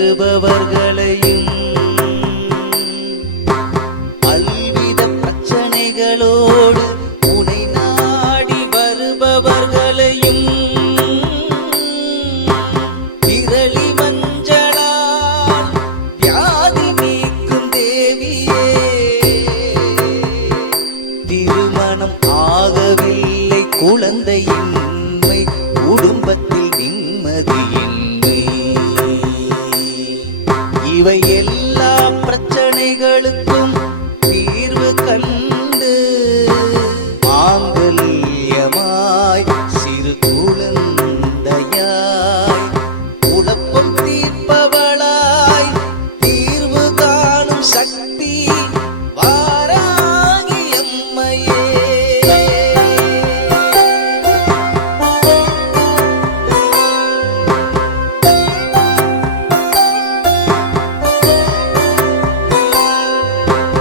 வருபவர்களையும் பல்வித பிரச்சனைகளோடு உனை நாடி வருபவர்களையும் விரலி மஞ்சளால் வியாதி நீக்கும் தேவியே. திருமணம் ஆகவில்லை, குழந்தையின்மை, குடும்பத்தில் நிம்மதியின்மை, இவை எல்லா பிரச்சனைகளுக்கும் தீர்வு கண்